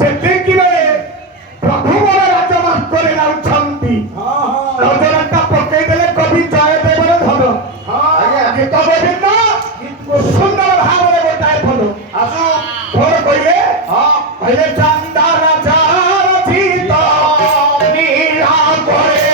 ଦେଖିବେ ପ୍ରଭୁ ମୋର ରାଜବାସ କରି ଯାଉଛନ୍ତି। ରଜରାଟା ପକେଇଦେଲେ କବି ଜୟଦେବର ଧନ ଗୀତ ଗୋବିନ୍ଦ ସୁନ୍ଦର ଭାବରେ ଗୋଟାଏ ଫଲ ଭୋର କହିଲେ କହିଲେ ଚାନ୍ଦା ରାଜା ରଚିତ ନୀଳା ପରେ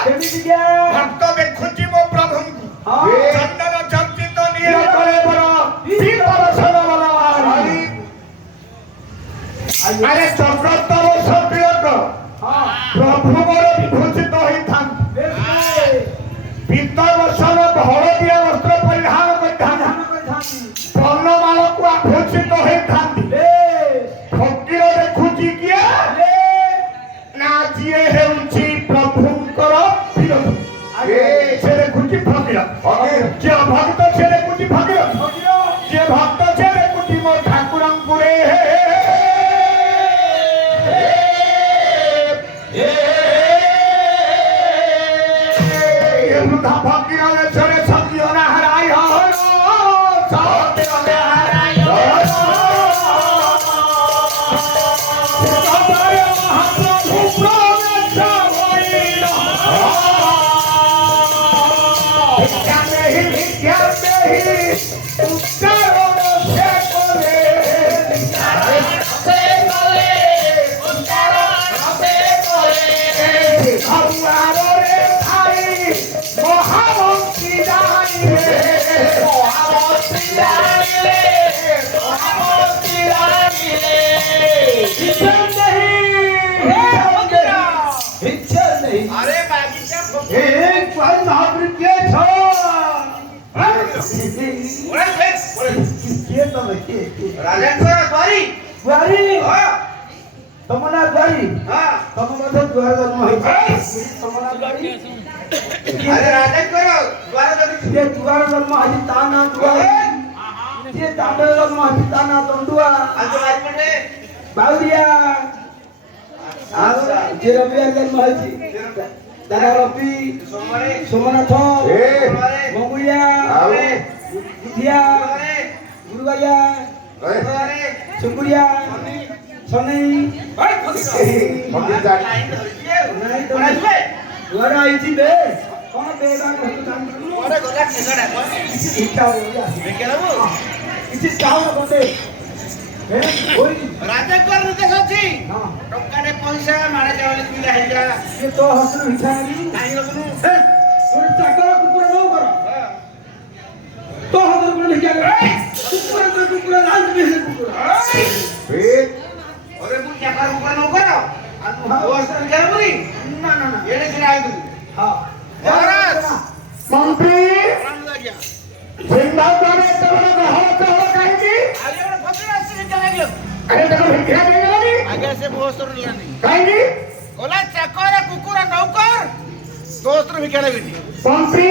भक्त देखुची मो प्रभु चंदन चर्चित नील कलेवर शीतल सनवरवारी अरे चक्रतव सप्रियक प्रभु मोर विभूषित होइथांती पीतल वसन हळदिया वस्त्र परिधान କରିଥାନ୍ତି ବର୍ଣ୍ଣମାଳକୁ ଆଭୂଷିତ ହୋଇଥାନ୍ତି ଫକୀର ଦେଖୁଛି କିଏ ନା ଯିଏ ହେଉଛି ପ୍ରଭୁଙ୍କର ବିରୋଧ ସେ ଦେଖୁଛି ଫକୀର ଯିଏ ଭକ୍ତ ସେ ଦେଖୁଛି ଫକୀର ଯିଏ ଭକ୍ତ ସେ ଦେଖୁଛି ମୋ ଠାକୁରଙ୍କୁ ରେ ବୃଦ୍ଧା ଫକୀର ଦେଶରେ ସତ୍ୟ ନାରାୟ तमना द्वारी तम मध्य द्वार जन्म तमना द्वारी अरे राजा करो द्वार जन्म हजी ताना द्वार ये तांडव जन्म हजी ताना तंडुआ आज वारपटे बाउरिया अच्छा जे रविवार जन्म हजी दादा रवि सोमनाथ मंगुया बुधिया गुरुगाया सुकुरिया सनई द्वार आईची बे कोन बेगा को जान ओरे गला केगडा किछि इच्छा हो या बेकेलाबो किछि चाहो बंदे हे ओई राजा कर निर्देश अछि हां टक्काडे पैसा मारे जावले पिला हेजा ये तो हसु इच्छा नाही लगनु हे तोर चाकर कुकुर नो कर तो हदर को नहीं क्या कुकुर लाल भी है कुकुर ए अरे तू क्या कर ऊपर नो करो और सर क्या बोली ना ना ना ये नहीं आए तू हां महाराज मंत्री राम लगिया जिंदाबाद में तो हो कहीं की आगे और फकरा से चला गयो अरे देखो भिखिया दे गेली आगे से बहुत सर लानी कहीं की कोला चकर कुकुर नौकर दोस्तर भिखिया लेबी मंत्री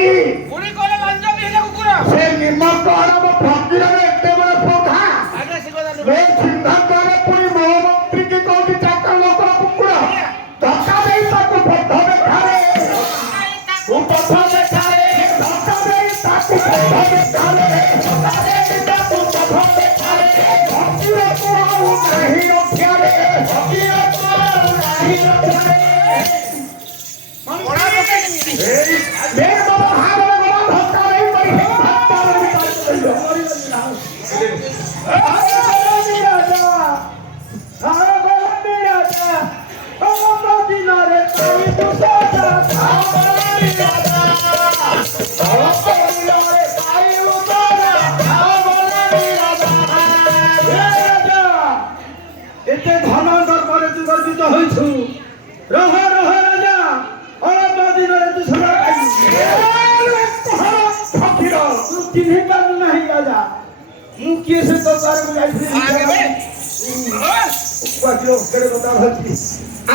पूरी कोला लंजा भी है कुकुर से निमक और फकीर में एते बड़ा पोधा आगे से गोदा ले चिंता करे पूरी मंत्री के कोठी चाकर लोक कुकुर धक्का देई ताको पत्थर में खारे वो पत्थर में खारे धक्का देई ताको पत्थर में खारे धक्का देई ताको पत्थर में खारे फकीर को नहीं उठारे फकीर को नहीं उठारे मोड़ा तो ए बाबा हाथ में बड़ा धक्का नहीं पड़ी धक्का नहीं पड़ी এতে ধন দরবারে তু গর্বিত হইছু রহ রহ রাজা অল্প দিନରେ তু সদা ফকির তু চিহ্নি পারু নাহি রাজা ମୁଁ କିଏ ସେ ଦରବାରକୁ ଯାଇଥିଲି ବାକିର କେଡ଼େ କଥା ଭାବୁଛି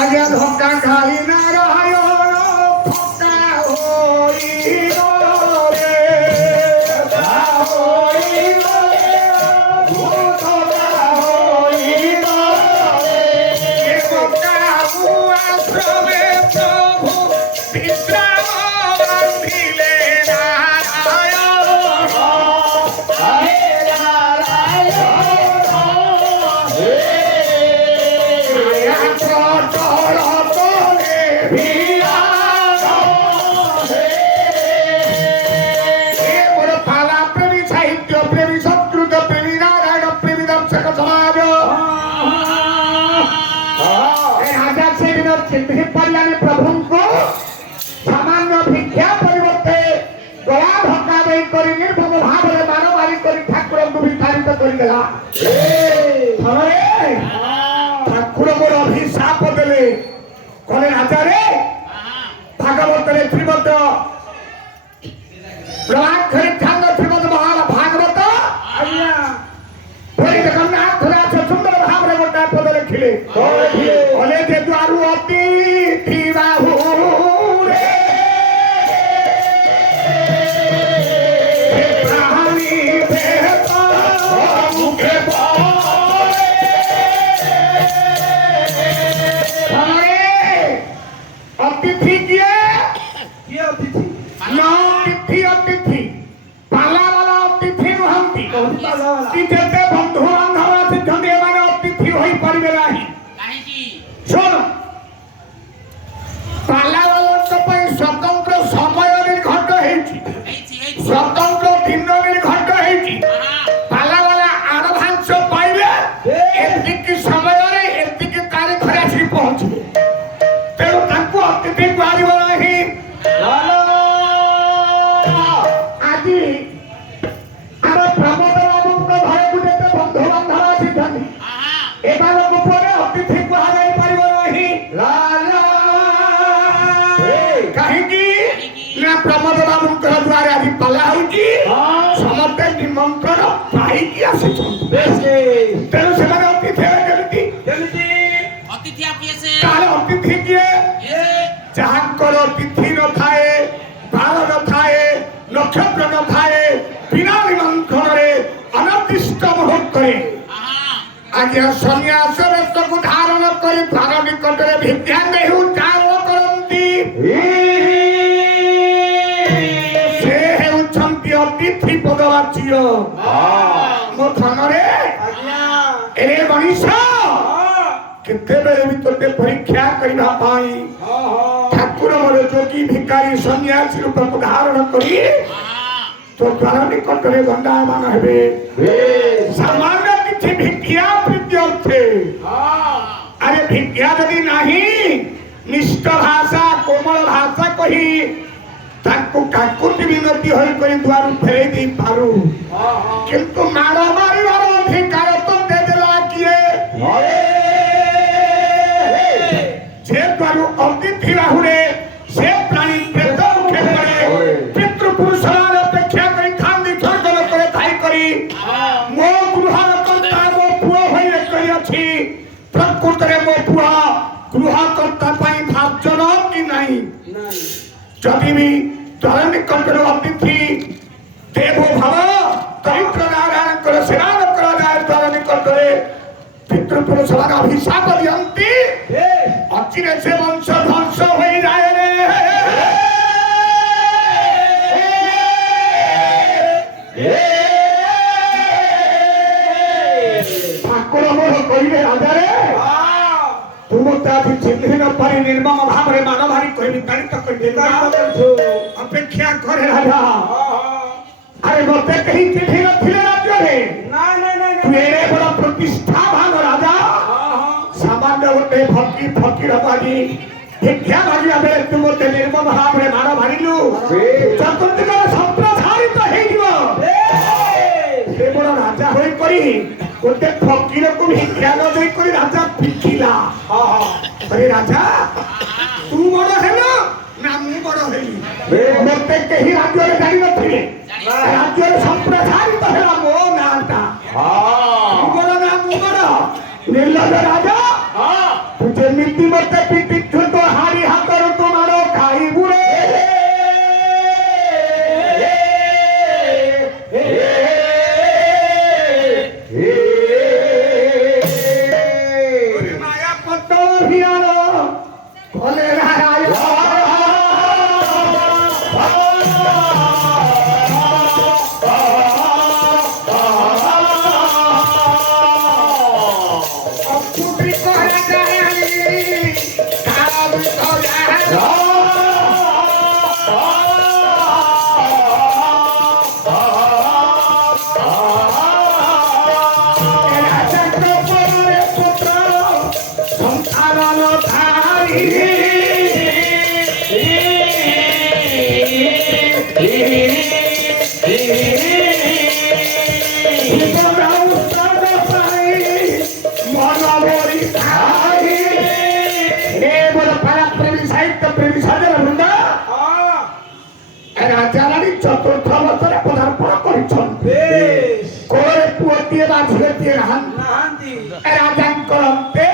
ଆଜ୍ଞା ଧକ୍କା ଖାଇ ନାରାୟଣ ଥକା ହୋଇବ ରେ ହୋଇବ ଭୂତକା ହୋଇବ ରେ ଧକ୍କାକୁ ଆଶ୍ରମେ ପ୍ରଭୁ ବିଶ୍ରାମ ବାନ୍ଧିଲେ प्रभु को सामान्य भिक्षा परिवर्ते गला धक्का दे निर्भव भाव मानवारी ठाकुर को विस्तारित करदेला ठाकुर मोर अभिशाप देले कहे राजा रे भागवत श्रीमद प्रभाकर छांद श्रीमद महाभागवत जगन्नाथ राज सुंदर भाव गोटा पद लिखिले कले जे द्वारू अतिथि बाहु रे प्राणी देह मुखे अतिथि किए ଅତିଥି न अतिथि अतिथि पाला वाला अतिथि नुहंती जेते बंधु बांधव आछिଛନ୍ତି एमाने अतिथि होई परिबे नाही सुन पाला वाला ପାଇଁ स्वतंत्र समय निर्घट ହେଇଛି स्वतंत्र दिन निर्घट ହେଇଛି पाला वाला आडभांश पाइबे एतिକି ସମୟରେ एतिକି ତାରିଖରେ ଆସି ପହଞ୍ଚିବେ ତେଣୁ ତାଙ୍କୁ ଅତିଥି କୁହାଯିବ ନାହିଁ ଆଜି ଆମ ପ୍ରମୋଦ ବାବୁଙ୍କ ଘରକୁ ଯେତେ ବନ୍ଧୁ ବାନ୍ଧବ ଆସିଛନ୍ତି ଏମାନଙ୍କ ଉପରେ ଅତିଥି କୁହାଯାଇ ପାରିବ ନାହିଁ କାହିଁକି ନା ପ୍ରମୋଦ ବାବୁଙ୍କ ଦ୍ୱାରା ଆଜି ପାଲା ହଉଛି ସମସ୍ତେ ନିମନ୍ତ୍ରଣ ପାଇକି ଆସିଛନ୍ତି ତେଣୁ ସେମାନେ ଅତିଥି ହେବେ କେମିତି ତାହେଲେ ଅତିଥି କିଏ ଯାହାଙ୍କର ତିଥି ନଥାଏ ବାର ନଥାଏ ନକ୍ଷତ୍ର ନଥାଏ ବିନା ନିମନ୍ତ୍ରଣରେ ଅନିର୍ଦ୍ଦିଷ୍ଟ ମୁହୂର୍ତ୍ତରେ ଆଜ୍ଞା ସନ୍ନ୍ୟାସ ବେଶକୁ ଧାରଣ କରି ଦ୍ୱାର ନିକଟରେ ଭିକ୍ଷା ନେଇ ଉଚ୍ଚାରଣ କରନ୍ତି ସେ ହେଉଛନ୍ତି ଅତିଥି ପଦବାଚ୍ୟ ମୋ ଧନରେ ଏ ମଣିଷ କେତେବେଳେ ବି ତୋତେ ପରୀକ୍ଷା କରିବା ପାଇଁ ଠାକୁର ମୋର ଯୋଗୀ ଭିକାରୀ ସନ୍ନ୍ୟାସୀ ରୂପକୁ ଧାରଣ କରି तो द्वार निकटरे दंडायमान हेबे सामान्य किछि भिक्षा प्रीत्यर्थे अरे भिक्षा यदि नहीं निष्ठ भाषा कोमल भाषा कही ताकू काकुति विनती होई करी द्वार फेरे दी पारू किंतु मार मारिबार अधिकार तो दे देला किए जे द्वार अतिथि बाहुरे से प्राणी प्रेत मुखे पड़े पितृपुरुष अपेक्षा करी खांदी स्वर्ग करे थाई करी मो गृह कर्ता मो पुओ होई करी अछि प्रकृतरे मो पुओ गृह कर्ता पई भाजन कि नहीं जदि भी द्वार निकटरे अतिथि देवो भव चरित्र नारायण कर सेवान करा जाए द्वार निकटरे पितृपुरुष अभिशाप दियंती अचिरे से वंश ध्वंस होई जाए रे ठाकुर मोह कहिबे राजा रे तुम ताथि चिन्हि न पारि निर्मम भाव रे मान भारी कहि तारित कहि देता अपेक्षा करे राजा अरे मते कहि चिन्हि न थिले राज्य रे ना तू एरे बड़ा प्रतिष्ठा भाग राजा सामान्य होते फकी फकीर बाजी भिक्षा मागिया बेले तू मते निर्मम भाव रे मान भारिलु चतुर्दिग संप्रसारित हेइबो এতে বড় রাজা হয়ে করি গোটে ফকিরକୁ ভিক্ষা ନ ଦେଇ କରି রাজা ভিক্ষিলা আরে রাজা তু বড় হেল না মু বড় হেলি মতে কেহি রাজ্যরে জানি নথিলে রাজ্যরে সম্প্রসারিত হেলা মো নাটা তু বড় না মু বড় নির্লজ্জ রাজা তু যেমিতি মতে পিটিছু তো হাড়ি হাতর তোমার খাইবু রে চতুর্থ বছরে পদার্পণ করেছেন কোরে পুয়টিয়ে বা ঝিয়েটিয়ে নাহান্তি রাজাঙ্কর অন্তে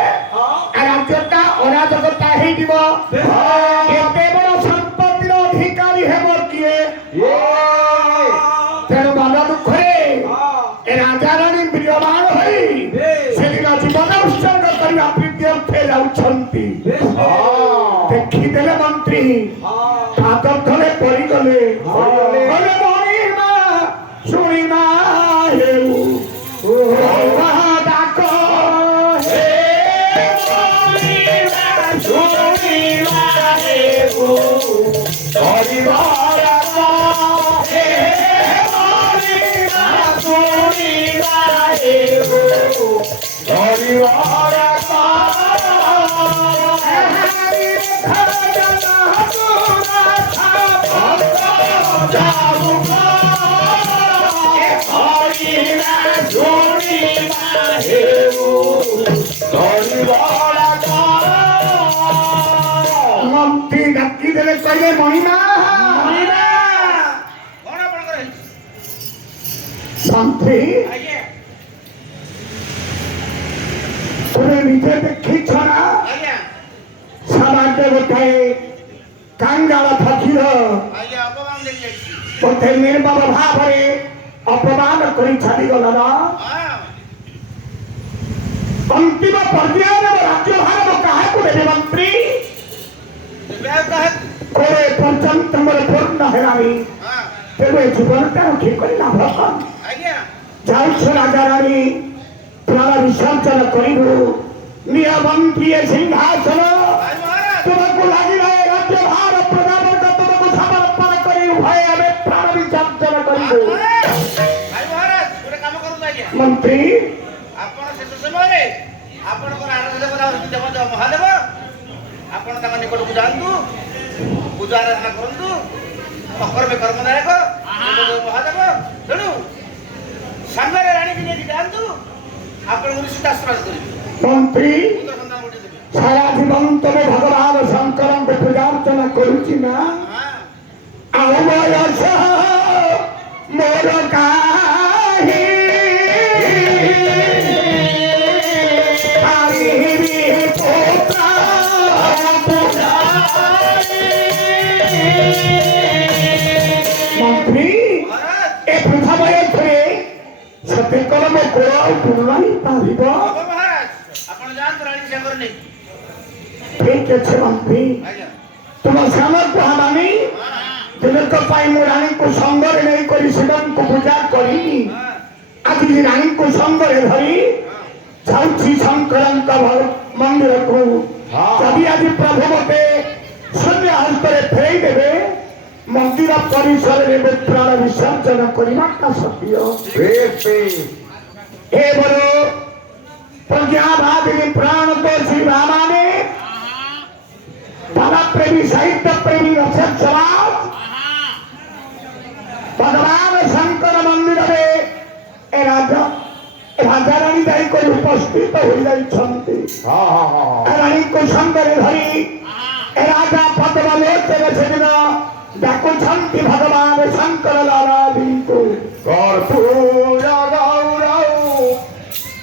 রাজ্যটা অরাজকতা হইଯିବ এতে বড় সম্পত্তির অধিকারী হেব কিয়ে তেণু মন দুঃখরে রাজা রানী প্রিয়মান হই সেদিন জীবন উৎসর্গ କରିବା ପ୍ରୀତ୍ୟର୍ଥେ ଯାଉଛନ୍ତି ଦେଖିଦେଲେ ମନ୍ତ୍ରୀ ହାତ ଧରେ ପଡ଼ିଗଲେ ମଣିମା ଶୁଣିମା ହେଉ ଡାକ ହେ ଶୁଣିମା ହେଉ ପରିବାର ହେ ଶୁଣିମା ହେଉ ପରିବାର মন্ত্রী ডাকি দেলে কইলে মহিমা মন্ত্রী তুমি নিজে দেখিছ না সমাজে গোটাଏ কাঙ্গাଳ ଫକୀର ତୋତେ ନିର୍ମମ ଭାବରେ ଅପମାନ କରି ଛାଡ଼ିଗଲା ନା ଅନ୍ତିମ ପର୍ଯ୍ୟାୟରେ ରାଜ୍ୟଭାର କାହାକୁ ଦେବେ ମନ୍ତ୍ରୀ କୋଡେ ପର୍ଯ୍ୟନ୍ତ ମୋର ପୂର୍ଣ୍ଣ ହେଲାଣି ତେଣୁ ଏ ଜୀବନଟା ରଖି କରି ଲାଭ କଣ ଯାଉଛୁ ରାଜା ରାଣୀ ପ୍ରାଣ ବିସର୍ଜନ କରିବୁ ନିୟ ମନ୍ତ୍ରୀ ଏ ସିଂହାସନ ତୁମକୁ ଲାଗିଲା ଏ ରାଜ୍ୟଭାର ପ୍ରଜାବର୍ଗ ତୁମକୁ ସମର୍ପଣ କରି ଉଭୟ ଆମେ ପ୍ରାଣ ବିସର୍ଜନ କରିବୁ ମନ୍ତ୍ରୀ ଆପଣ ଶେଷ ସମୟରେ ଆପଣଙ୍କର ଆରାଧନା ମହାଦେବ ଆପଣ ତାଙ୍କ ନିକଟକୁ ଯାଆନ୍ତୁ ପୂଜା ଆରାଧନା କରନ୍ତୁ ଅକର୍ମେ କର୍ମଦାୟକ ମହାଦେବ ତେଣୁ ସାଙ୍ଗରେ ରାଣୀକି ନେଇକି ଯାଆନ୍ତୁ ଆପଣଙ୍କୁ ନିଶ୍ଚିତ ଆଶୀର୍ବାଦ କରିବେ ମନ୍ତ୍ରୀ ସାରା ଜୀବନ ତମେ ଭଗବାନ ଶଙ୍କରଙ୍କୁ ପୂଜାର୍ଚ୍ଚନା କରୁଛି ନା ଆଉ ବୟସ ମୋର କାହିଁ মন্ত্রী এ বৃথা বয়সে সত্যি কলম গোড় ଆଉ ପୂର୍ଣ୍ଣ ହେଇପାରିବ ଆପଣ ଯାଆନ୍ତୁ ରାଣୀ ସାଙ୍ଗରେ ନେଇ ଠିକ ଅଛି ମନ୍ତ୍ରୀ ତୁମ ସାମର୍ଥ୍ୟ ହେବାନି ଦିନକ ପାଇଁ ମୁଁ ରାଣୀଙ୍କୁ ସଙ୍ଗରେ ନେଇକରି ଶିବଙ୍କୁ ପୂଜା କରିବି ଆଜି ରାଣୀଙ୍କୁ ସଙ୍ଗରେ ଧରି ଯାଉଛି ଶଙ୍କରଙ୍କ ମନ୍ଦିରକୁ ଯଦି ଆଜି ପ୍ରଭୁ ମତେ ଶୂନ୍ୟ ହସ୍ତରେ ଫେରାଇ ଦେବେ ମନ୍ଦିର ପରିସରରେ ମୁଁ ପ୍ରାଣ ବିସର୍ଜନ କରିବାଟା ସତ୍ୟ ଏ ବଡ଼ प्रज्ञावादिनी प्राण तो श्री रामाने कला प्रेमी साहित्य प्रेमी रक्षक समाज भगवान शंकर मंदिर में ଉପସ୍ଥିତ ହୋଇଯାଇଛନ୍ତି। ରାଣୀଙ୍କୁ ସଙ୍ଗରେ ଧରି ରାଜା ପଦ୍ମଲୋଚନ ସେଦିନ ଡାକୁଛନ୍ତି ଭଗବାନ ଶଙ୍କର ଲାଲାଜୀଙ୍କୁ। କର୍ପୂର ଗୌରଉ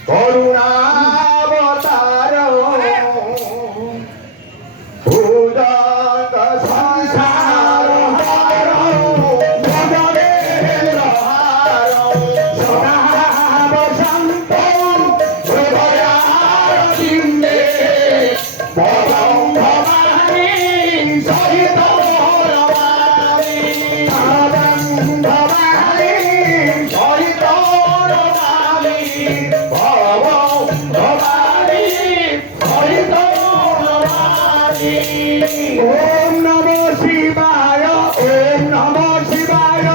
କରୁଣାବତାର ଭୁଜଙ୍ଗ ସଂସାର ହାର ଭଜନେନ୍ଦ୍ର ହାର ସଦା ବସନ୍ତ ହୃଦୟାରବିନ୍ଦେ ପବন্ধবাণী সহিত রবাণী পবন্ধবাণী সহিত রবাণী পবন্ধবাণী সহিত রবাণী। ওম নমঃ শিবায় ওম নমঃ শিবায়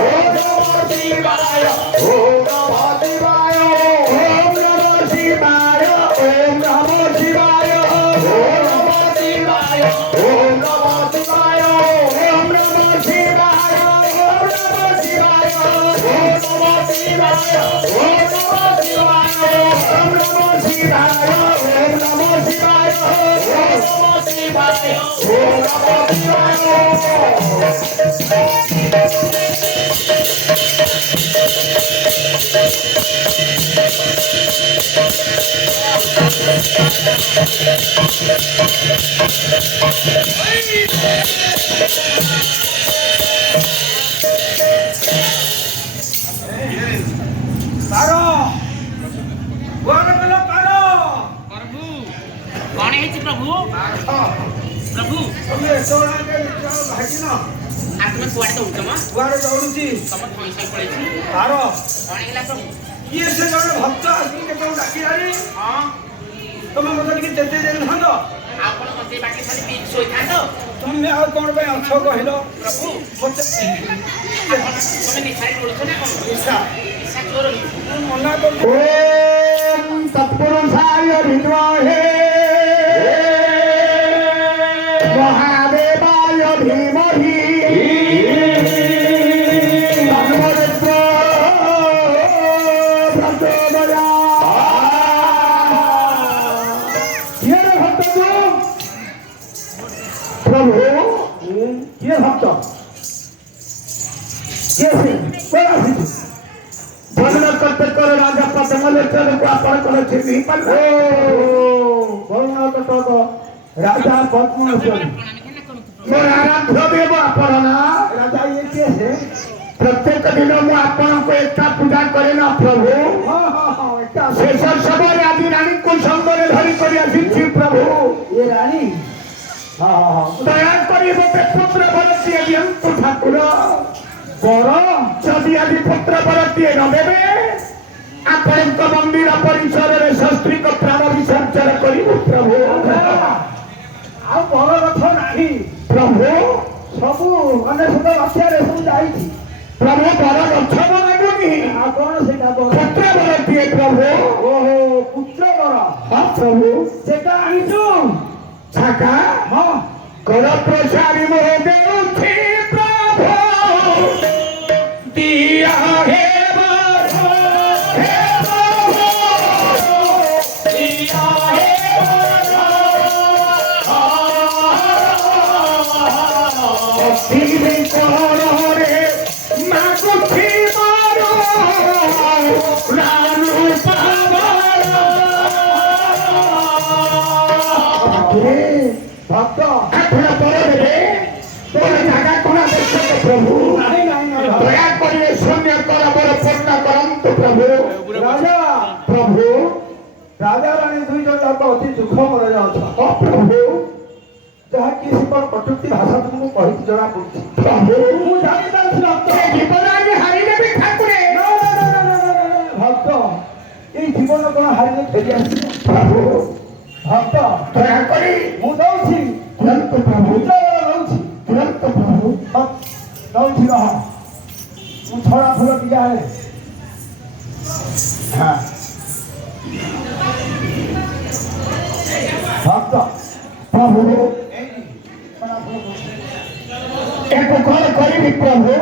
ওম নমঃ শিবায় ওম নমঃ শিবায় ওম নমঃ শিবায় ওম নমঃ শিবায় ওম নমঃ শিবায় ওম নমঃ শিবায় ওম নমঃ শিবায় ওম নমঃ শিবায় ওম নমঃ শিবায় ওম নমঃ শিবায় ওম নমঃ শিবায় ওম নমঃ শিবায় ওম নমঃ শিবায় ওম নমঃ ତାର କୁଆଡ଼େ ଗଲ ତାର? ପ୍ରଭୁ କଣ ହେଇଛି ପ୍ରଭୁ? ପ୍ରଭୁ ତମେ ଏତେବେଳେ ଭାଗିନ ଆଉ ତୁମେ କୁଆଡେ ଦଉଛ ମ? କୁଆଡ଼େ ଦୌଡୁଛି ତମ ଧଇଁ ସହି ପଳେଇଛି। ତାର? କଣ ହେଇଗଲା ପ୍ରଭୁ? କିଏ ସେ ଜଣେ ଭକ୍ତ ଆସିକି କେତେବେଳେ ଡାକିଲାଣି? ହଁ ତମେ ମୋତେ ଟିକେ ଚେତେଇ ଦେଇଥାନ୍ତ। ଆଉ କଣ ମତେ ବାଟରେ ଖାଲି ପିଇକି ଶୋଇଥାନ୍ତ? ତମେ ଆଉ କଣ ପାଇଁ ଅଛ କହିଲ? ପ୍ରଭୁ ମୋତେ ତମେ ନିଶାରେ ଡୋଳୁଛ ନା କଣ? ନିଶା ନିଶା ଚୋର ନୁହଁ। ମୁଁ ମନା କରୁଛି। ओम तत्पुरुषाय विद्महे महादेवाय धीमहि तन्नो रुद्रो प्रचोदयात्। ये रे भक्त तू? प्रभु ये भक्त ये से बड़ा भक्त भजन करते करे राजा पद्मलोचन को आपण करे चिन्ही पर ओ भजन करते को राजा पद्मलोचन ପ୍ରଣାମୀ କେନା କରୁଛୁ ପ୍ରଭୁ? मोर आराध्य देव आपण ना ରାଜା ଇଏ କିଏ ସେ? प्रत्येक दिन मु आपण को एका पूजा करे ना प्रभु ହଁ ହଁ ହଁ ଏକା शेष समय आदि रानी को संगरे धरी करी आसी प्रभु ଇଏ ରାଣୀ। ହଁ ହଁ ହଁ दया करी मते पुत्र भरती दियंतु ठाकुर बर जदि आदि पुत्र भरती न देबे ଆପଣଙ୍କ ମନ୍ଦିର ପରିସରରେ ଷଷ୍ଠୀଙ୍କ ପ୍ରାଣ ବିସର୍ଜନ କରିବୁ ପ୍ରଭୁ। ଆଉ ବର ରଥ ନାହିଁ। ପ୍ରଭୁ ସବୁ ଅନେଶତ ମସିହାରେ ସବୁ ଯାଇଛି। ପ୍ରଭୁ ବର ଗଛ ଲାଗୁନି ଆଉ କଣ ସେଇଟା ବର? ପୁତ୍ର ଭରତିଏ ପ୍ରଭୁ। ଓହୋ ପୁତ୍ର ବର ହଁ ପ୍ରଭୁ ସେଟା ଆଣିଛୁ? ଛାକା ହଁ କର ପ୍ରସାରୀ ମୋ ଦେଉଛି ପ୍ରଭୁ ଦିଆ ହେ ବର ହେ ପ୍ରଭୁ ଦିଆ ହେ ବର ଅତିରେ କରରେ ମାଗୁଛି ବର ରାନୁ ପାବର ଭକ୍ତ ଆପଣ ପରରେ ତୋର ଜାଗା କଣ ଦେଖ ପ୍ରଭୁ ନାହିଁ ନାହିଁ ନାହିଁ। ଦୟା କରି ଶୂନ୍ୟ କର ବର ପୂର୍ଣ୍ଣ କରନ୍ତୁ ପ୍ରଭୁ। ରାଜା ପ୍ରଭୁ ରାଜା ରାଣୀ ଦୁଇ ଜଣ ଯାକ ଅତି ଦୁଃଖ ମନରେ ଅଛ। ଓ ପ୍ରଭୁ ଯାହାକି ସେପଟ କଟୁକ୍ତି ଭାଷା ତୁମକୁ କହିକି ଜଣା ପଡୁଛି। ପ୍ରଭୁ ମୁଁ ଜାଣିପାରୁଛି ଭକ୍ତ। ଏ ଜୀବନ ଆଜି ହାରିଦେବି ଠାକୁରେ। ନା, ନା, ନା, ନା, ନା, ନା, ନା, ନା, ଭକ୍ତ ଏଇ ଜୀବନ କଣ ହାରିଲେ ଫେରି ଆସିବ? ପ୍ରଭୁ ଭକ୍ତ ଦୟା କରି ମୁଁ ଦଉଛି ତୁରନ୍ତ ପ୍ରଭୁ ପୁତ୍ର ବର ଦଉଛି। ତୁରନ୍ତ ପ୍ରଭୁ ଦଉଛି ରହ ମୁଁ ଛଡ଼ା ଫୁଲ ଟିକେ ଆଣେ। ହଁ ଭକ୍ତ ପ୍ରଭୁ ଏଇଠି ଛଡ଼ା ଫୁଲ ଦଉଛି। ୟାକୁ କଣ କରିବି ପ୍ରଭୁ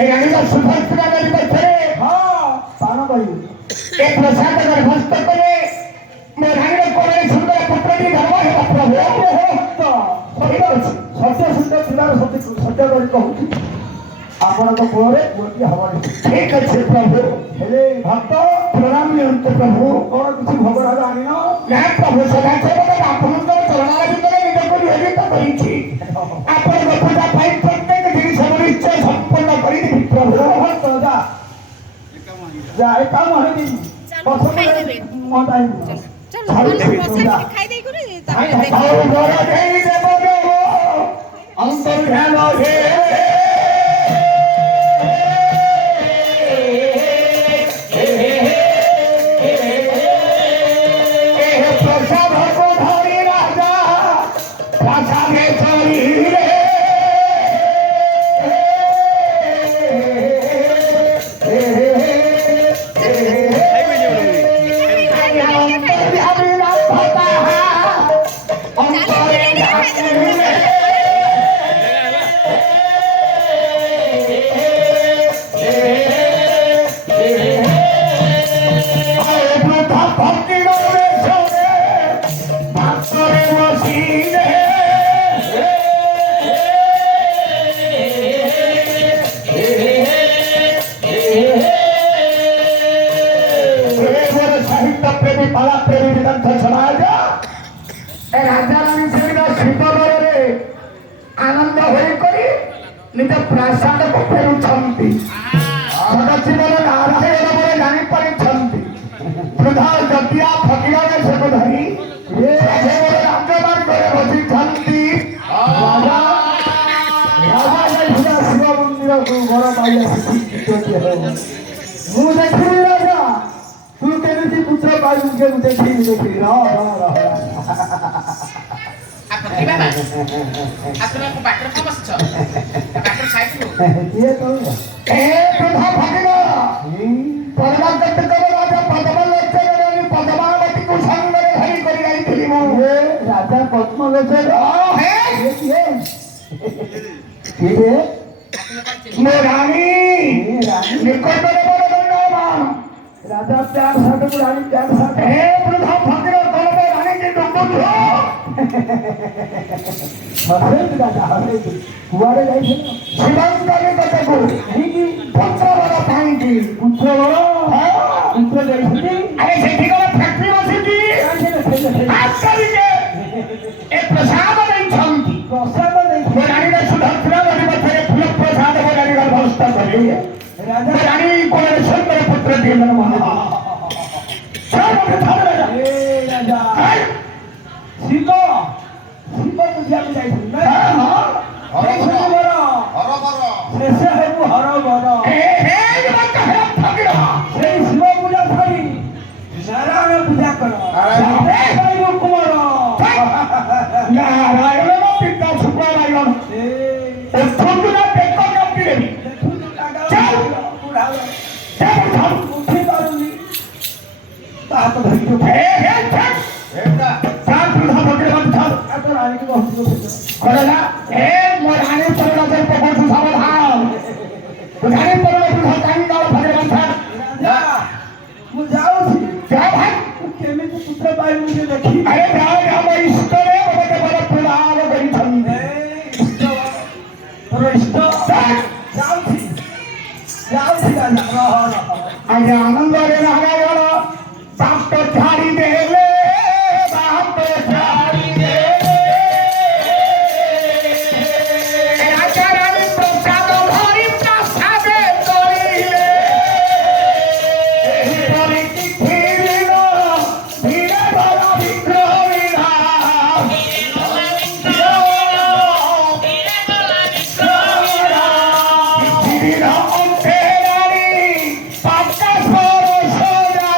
ଏ ଆଣିବା ସୁଭଦ୍ରା ଗାଡ଼ି ପଛରେ ହଁ ପାନ କରିବି। ଏ ପ୍ରସାଦ ଗର୍ଭସ୍ଥ କଲେ ମୋ ରାଣୀର କୋଳରେ ସୁନ୍ଦର ପୁତ୍ରଟି ଧର୍ମ ହେବ ପ୍ରଭୁ। ସତ୍ୟ ସୁନ୍ଦର ପିଲାର ସତ୍ୟ କରି କହୁଛି ଆପଣଙ୍କ ପୁଅରେ ପୁଅଟି ହବନି। ଠିକ ଅଛି ପ୍ରଭୁ। ହେଲେ ଭକ୍ତ ପ୍ରଣାମ ନିଅନ୍ତୁ ପ୍ରଭୁ। କଣ କିଛି ଭୋଗରାଗ ଆଣିନ? ନା ପ୍ରଭୁ ସଦାସର୍ବଦା ଆପଣଙ୍କ ଚରଣାର ଭିତରେ ନିଜକୁ ନିୟୋଜିତ କରିଛି। ଆପଣଙ୍କ ପୂଜା ପାଇଁ ପ୍ରତ୍ୟେକ ଜିନିଷ ନିଶ୍ଚୟ ସମ୍ପୂର୍ଣ୍ଣ କରିଦେବି ପ୍ରଭୁ। ଭକ୍ତ ଯା ଯା ଏ କାମ ହେଇନି ଖାଇଦେବେ। ଖାଇଦେଇ କରି ତାପରେ ଆଉ ବର ଦେଇ ଦେବ ଦେବ ଅନ୍ତର୍ଧ୍ୟାନ ହେ ପ୍ରସାଦକୁ ଧରି ରାଜା ପ୍ରାସାଦେ ଚଳିଲେ। ରାଜାରାଣୀ ସେଦିନ ଶୀତଳରେ ଆନନ୍ଦ ହୋଇକରି ନିଜ ପ୍ରାସାଦକୁ ଫେରୁଛନ୍ତି। ସଦାଶିବର ନାରାୟଣ ବୋଲି ଜାଣିପାରିଛନ୍ତି। ବୃଦ୍ଧ ଜଟିଆ ଫକୀର ବେଶକୁ ଧରି ରାଜମାର୍ଗରେ ବସିଛନ୍ତି। ରାଜା ଯାଇଥିଲା ଶିବ ମନ୍ଦିରକୁ ଘର ପାଇ ଆସିଛି। ମୁଁ ଦେଖିଲି ରାଜା ତୁ କେମିତି ପୁତ୍ର ପାଇବୁ କେମିତି ଦେଖିଲି ଦେଖିଲି ଆପଣଙ୍କୁ ବାଟରେ କଣ ବସିଛ? ବାଟର ସାଇଡରୁ କିଏ କହିବ? ଏ ବୃଦ୍ଧ ଫକୀର ପରମାଗତଙ୍କର ରାଜା ପଦ୍ମଲୋଚନ ପଦ୍ମାବତୀକୁ ସାଙ୍ଗରେ ଧରି କରି ଯାଇଥିଲି ମୁଁ। ରାଜା ପଦ୍ମଲୋଚନ କିଏ? ମୋ ରାଣୀ ନିକଟରେ ବଡ଼ ଦଣ୍ଡମାନ। ରାଜା ପ୍ୟାଣ୍ଟ ସାର୍ଟକୁ ରାଣୀ ପ୍ୟାଣ୍ଟ ସାର୍ଟ ହେ ବୃଦ୍ଧ ଫକୀର କଲବେ ରାଣୀକି ଡୁବୁଛୁ। ହସେଇଛି ରାଜା ହସେଇଛି। କୁଆଡ଼େ ଯାଇଥିଲ? ଶିବଙ୍କ ନିକଟକୁ କାହିଁକି? ପୁତ୍ର ବର ପାଇଁକି। ପୁତ୍ର ବଳ ପୁତ୍ର ଯାଇଥିଲି। ଆରେ ସେଠି ଗଲେ ଫ୍ୟାକ୍ଟ୍ରି ବସିଛି। ଆଶ୍ଚର୍ଯ୍ୟ ଏ ପ୍ରସାଦ ଦେଇଛନ୍ତି। ପ୍ରସାଦ ଦେଇଥିଲି। ମୋ ରାଣୀର ସୁଧତ୍ରା ନଦୀ ମଧ୍ୟରେ ଫୁଲ ପ୍ରସାଦ ମୋ ରାଣୀ ଗର୍ଭସ୍ଥ କରି ରାଜା ମୋ ରାଣୀ କୋଳରେ ସୁନ୍ଦର ପୁତ୍ର ଦିଏ ମନ ମନ ଏ ରାଜା ଶିବ ଶିବ ବୁଝିବାକୁ ଯାଇଥିଲି ନା? ଶେଷ ହେବୁ ହର ବର। ସେଇ ଶିବ ପୂଜା ଛାଡ଼ି ନାରାୟଣ ପୂଜା କର। ପାଇବୁ କୁମାର। ନାରାୟଣ ପିତା ସୁବ୍ରମଣ୍ୟ ଉଠୁଥିଲା ବେକ କାଟିଦେବି। ଉଠି ପାରୁନି ତା ହାତ ଧରିକି ରାଣୀକି ବସିବ କହିଲା ଏ ମୋ ରାଣୀ ପରିଣତ ପକଉଛୁ ସାବଧାନ। ରାଣୀ ପରିଣତ କାହିଁ ଦଳ ଫରେ ବାନ୍ଧା ମୁଁ ଯାଉଛି। ଯା ଭାଇ କେମିତି ପୁତ୍ର ପାଇବୁ ଯେ ଦେଖି। ଆରେ ଯାଅ ଆମ ଇଷ୍ଟରେ ମୋତେ ବଡ଼ ପ୍ରଦାନ କରିଛନ୍ତି। ତୋର ଇଷ୍ଟ ଯାଉଛି ଯାଉଛି ରାଜା ରହ ରହ। ଆଜ୍ଞା ଆନନ୍ଦରେ ନାରାୟଣ ବାଟ ଛାଡ଼ି ଦେଲେ ବାଟ ଛାଡ଼ି ଦେଲେ। ରାଜା ରାଣୀ ପ୍ରସାଦ ଧରି ପ୍ରାସାଦେ ଚଳିଲେ। ଏହିପରି ଚିଠିର ଧୀରେ ଗଲା ବିକ୍ରମୀରା। ଚିଠିର ଅନ୍ତେ ରାଣୀ ପାକା ସର ସଜା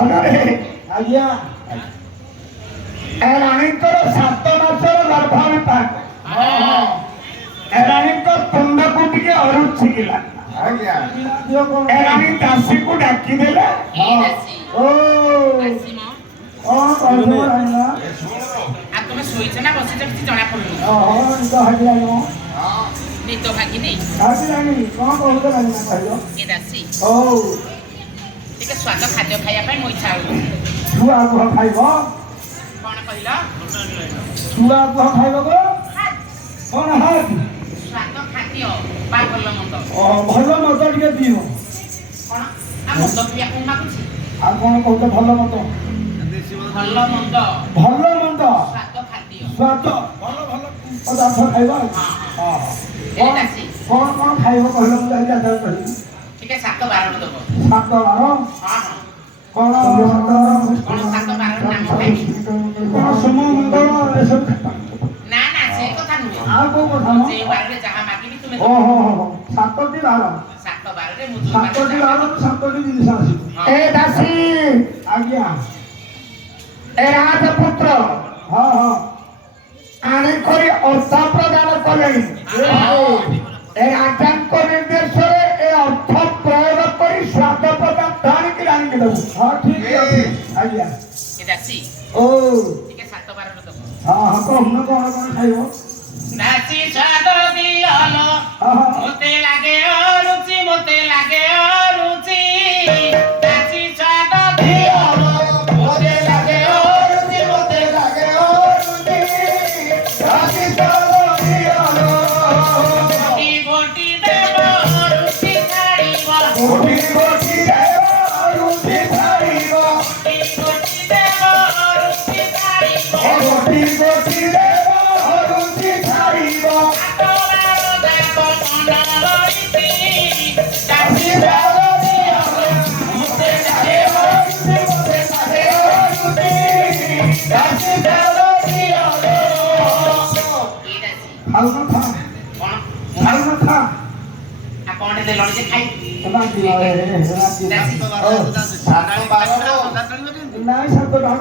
ଧନରେ ଆଜ୍ଞା ଏ ରାଣୀଙ୍କର 7 ମାସର ଗର୍ଭାବସ୍ଥା ଏ ରାଣୀଙ୍କ ତୁଣ୍ଡକୁ ଟିକେ ଅରୁଚିକି ଲାଗିଲା ଆଜ୍ଞା ଦିଅ କଣ ଏ ରାଣୀ ଦାସୀକୁ ଡାକିଦେଲେ ଏ ଦାସୀ ଓ ଦାସୀ ମ କହିବ ରାଣିମା ଆଉ ତମେ ଶୋଇଛ ନା ବସିଛ କିଛି ଜଣା ପଡୁନି ଓହୋ ନିଦ ହାଜିଲାଣି ମ ନିଦ ଭାଗିନି ହାଜିଲାଣି କଣ କହୁଛ ରାଣିମା କହିବ ଏ ଦାସୀ ହଉ ଟିକେ ସ୍ୱାଦ ଖାଦ୍ୟ ଖାଇବା ପାଇଁ ମୋ ଇଚ୍ଛା ହଉଛି ଛୁଆ କୁହ ଖାଇବ କଣ କହିଲ ଛୁଆ କୁହ ଖାଇବ କଣ ହାତ ସ୍ୱାଦ ଖାଦ୍ୟ ବା ଭଲ ମନ୍ଦ ଭଲ ମଦ ଟିକେ ଦିଅ କଣ ଆଉ ମନ୍ଦ ପିଇବାକୁ ମାଗୁଛି ଆଉ କଣ କହୁଛ ଭଲ ମଦ ଭଲ ମନ୍ଦ ଭଲ ମନ୍ଦ ସ୍ୱାଦ ଖାଦ୍ୟ ସ୍ୱାଦ ଭଲ ଭଲ ପଦାର୍ଥ ଖାଇବ ହଁ ଏ ଦାସୀ କଣ କଣ ଖାଇବ କହିଲ ମୁଁ ଯାଇକି ଆଦାୟ କରିବି ଟିକେ 7 ବାରଣ ଦବ 7 ବାର ହଁ କଣ କଣ 7 ବାରଣ ନାମ ଖାଇବି କଣ ସୁମ ମଙ୍ଗଳ ଏସବୁ ନା ନା ସେ କଥା ନୁହେଁ ଆଉ କୋଉ କଥା ମ? ସେ ବାରରେ ଯାହା ମାଗିବି ତୁମେ ଓହୋ 7ଟି ବାର 7 ବାରରେ ମୁଁ ଯୋଉ 7ଟି ବାରରୁ 7ଟି ଜିନିଷ ଆସିବ ଏ ଦାସୀ ଆଜ୍ଞା ଏ ରାଜପୁତ୍ର ହଁ ହଁ ଆଣିକରି ଅର୍ଥ ପ୍ରଦାନ କଲେଣି ଏ ରାଜାଙ୍କ ନିର୍ଦ୍ଦେଶରେ ଏ ଅର୍ଥ ପ୍ରୟୋଗ କରି ସ୍ୱାଦ ପଦାର୍ଥ ଆଣିକି ରାଣିକି ଦେବୁ ହଁ ଠିକ ଅଛି ଆଜ୍ଞା ଏ ଦାସୀ ଓ ଟିକେ 7 ବାରଣ ଦବ ହଁ ହଁ କହୁନ କଣ କଣ ଖାଇବ ଦାସୀ ସ୍ୱାଦ ଦିଅଲୋ ହଁ ହଁ ମୋତେ ଲାଗେ ଅରୁଚି ମୋତେ ଲାଗେ ଅରୁଚି ଦାସୀ ସ୍ୱାଦ ଦିଅଲୋ ମୋତେ ଲାଗେ ଅରୁଚି ମୋତେ ଲାଗେ ଅରୁଚି ଦାସୀ ସ୍ୱାଦ ଦିଅଲୋ ଗୋଟି ଗୋଟି ଦେବ ଅରୁଚି ଛାଡ଼ିବ ଗୋଟି ଗୋଟି ଦେବ ରୁଚି ଛାଡ଼ିବ ଗୋଟି ଗୋଟି ଦେବ ଅରୁଚି ଛାଡ଼ିବ ଗୋଟି ଗୋଟି ଦେବ ରୁଚି ଛାଡ଼ିବ ହାତ ଦେବ ମନ ରହିଛି ଦାସୀ ସ୍ୱାଦ ଦିଅଲୋ ମୋତେ ଲାଗେ ଅରୁଚି ମୋତେ ଲାଗେ ଅରୁଚି ଦାସୀ ସ୍ୱାଦ ଦିଅଲୋ ଏ ଦାସୀ ଖାଉନ ଖା କଣ ଖାଉନ ଖା ଆଉ କଣ ଦେଲଣି ଯେ ଖାଇ ରାତି ଦାସୀ ନାଇଁ 7 ଭାଗ